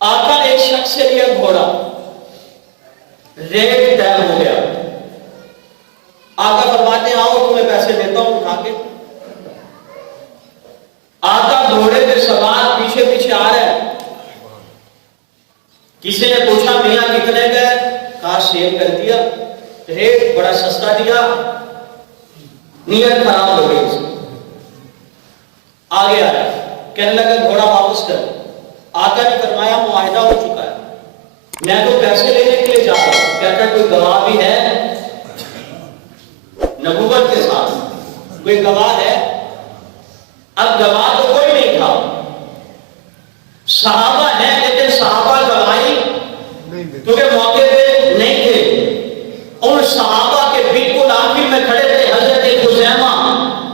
آقا نے ایک شخص سے لیا گھوڑا، ریٹ طے ہو گیا، آقا فرماتے ہیں آؤ تمہیں پیسے دیتا ہوں اٹھا کے۔ آقا گھوڑے پہ سوار پیچھے پیچھے آ رہا ہے، کسی نے پوچھا میاں کتنے گئے؟ کہا سیل کر دیا، ریٹ بڑا سستا دیا، نیت خراب ہو گئی اس کی۔ آگے آ رہا ہے، کہنے لگا گھوڑا واپس کر۔ آقا نے فرمایا معاہدہ ہو چکا ہے، میں تو پیسے لینے کے لیے جا رہا ہوں۔ کہتا کوئی گواہ بھی ہے؟ نبوت کے ساتھ کوئی گواہ ہے؟ اب گواہ تو کوئی نہیں تھا، صحابہ ہیں لیکن صحابہ گواہی کیونکہ موقع پہ نہیں تھے۔ ان صحابہ کے بالکل آخر میں کھڑے تھے حضرت خزیمہ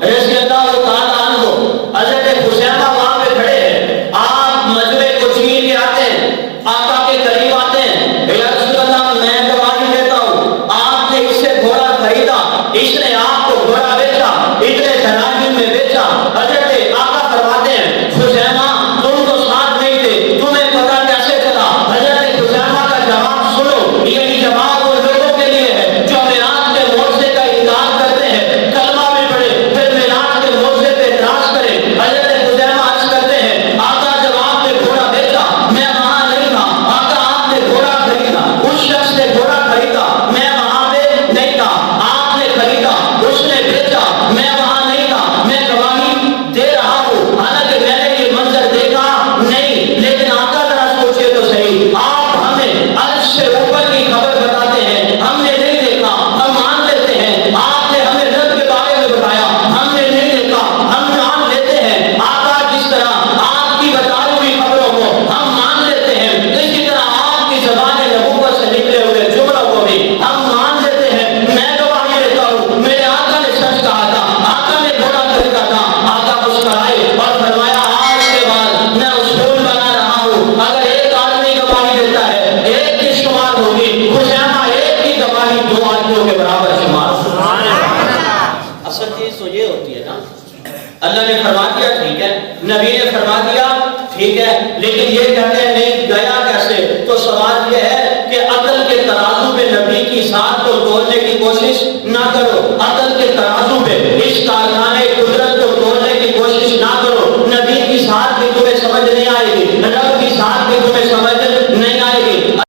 رضی اللہ تعالیٰ عنہ۔ حضرت خزیمہ وہاں پہ کھڑے ہیں، آپ مجمع کو چھین کے آتے ہیں، آقا کے قریب آتے ہیں، یا رسول اللہ میں گواہی دیتا ہوں آپ نے اس سے گھوڑا خریدا، اس نے آپ کو گھوڑا بیچا، اتنے دراہم میں بیچا۔ حضرت آقا فرماتے ہیں خزیمہ تم تو ساتھ نہیں تھے، تمہیں پتہ کیسے چلا؟ حضرت خزیمہ کا جواب سنو، یہی جواب ان لوگوں کے لیے ہے جو میراث کے معجزے کا انکار کرتے ہیں، کلمہ بھی پڑھے پھر میراث کے معجزے پہ اعتراض کریں۔ حضرت خزیمہ عرض کرتے ہیں آقا جب آپ نے گھوڑا بیچا میں وہاں نہیں تھا، آقا آپ نے گھوڑا خریدا، اس شخص نے گھوڑا خریدا میں وہاں پہ نہیں تھا، آپ نے خریدا اس نے بیچا میں وہاں نہیں تھا، میں گواہی دے رہا ہوں حالانکہ میں نے یہ منظر دیکھا نہیں، لیکن آقا ذرا سوچئے تو صحیح، آپ ہمیں عرش سے اوپر کی خبر بتاتے ہیں، ہم نے نہیں دیکھا، ہم مان لیتے ہیں، آپ نے ہمیں رب کے بارے میں بتایا، ہم نے نہیں دیکھا، ہم مان لیتے ہیں۔ آقا جس طرح آپ کی بتائی ہوئی خبروں کو ہم مان لیتے ہیں، اسی طرح آپ کی زبان نبوت سے نکلے ہوئے جملوں کو بھی ہم مان لیتے ہیں۔ میں گواہی دیتا ہوں میرے آقا نے سچ کہا تھا، آقا نے گھوڑا خریدا تھا۔ آقا مسکرائے اور فرمایا آج کے بعد میں اصول بنا رہا ہوں، اگر ایک آدمی گواہی دیتا ہے ایک کی شمار ہوگی، خزیمہ ایک کی گواہی دو آدمیوں کے برابر شمار ہوگی۔ اصل چیز تو یہ ہوتی ہے نا، اللہ نے فرما دیا ٹھیک ہے، نبی نے فرما دیا ٹھیک ہے، لیکن یہ کہتے ہیں